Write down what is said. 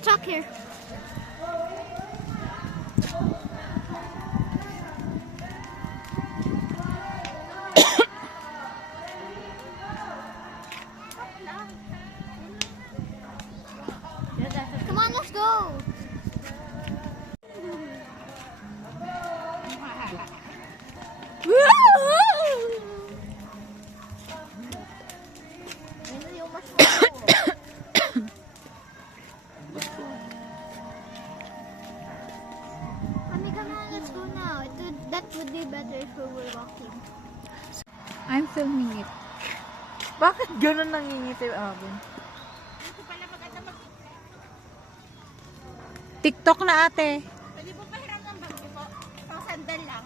a chalk here. Come on, let's go. Honey, come on, let's go now. That would be better if we were walking. I'm filming it. Bakit gano'n nangingiti yung abon? TikTok na ate. Pwede po pahiram ng bag po? Pang sandal lang.